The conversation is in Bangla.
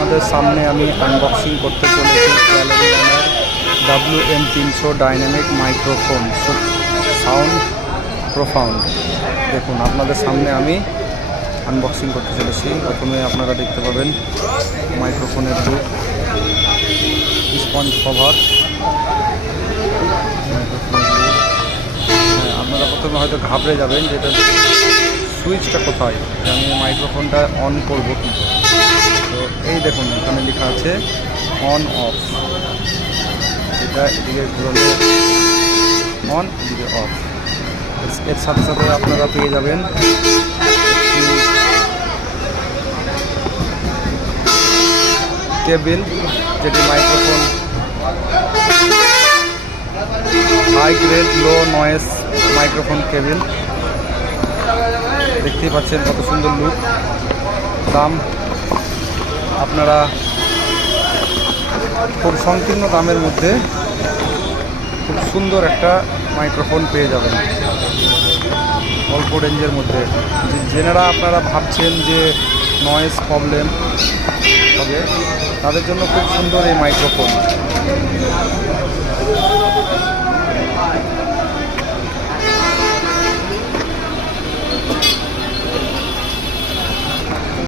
আপনাদের সামনে আমি আনবক্সিং করতে চলেছি ক্যালোরিয়ানের WM300 dynamic microphone sound profound. দেখুন আপনাদের সামনে আমি আনবক্সিং করতে চলেছি। প্রথমে আপনারা দেখতে পাবেন মাইক্রোফোনের লুক, স্পঞ্জ কভার। আপনারা প্রথমে হয়তো ঘাবড়ে যাবেন যে এটা সুইচটা কোথায়, যে আমি মাইক্রোফোনটা অন করবো কি। তো এই দেখুন এখানে লেখা আছে অন অফ। এটা এদিকে ঘুরলে অন, এদিকে অফ। এর সাথে সাথে আপনারা পেয়ে যাবেন কেবিল, যেটি মাইক্রোফোন হাই গ্রেড লো নয়েজ মাইক্রোফোন কেবিল। দেখতেই পাচ্ছেন কত সুন্দর লুক। দাম আপনারা খুব সংকীর্ণ দামের মধ্যে খুব সুন্দর একটা মাইক্রোফোন পেয়ে যাবেন অল্প রেঞ্জের মধ্যে। যেনারা আপনারা ভাবছেন যে নয়েজ প্রবলেম হবে, তাদের জন্য খুব সুন্দর এই মাইক্রোফোন।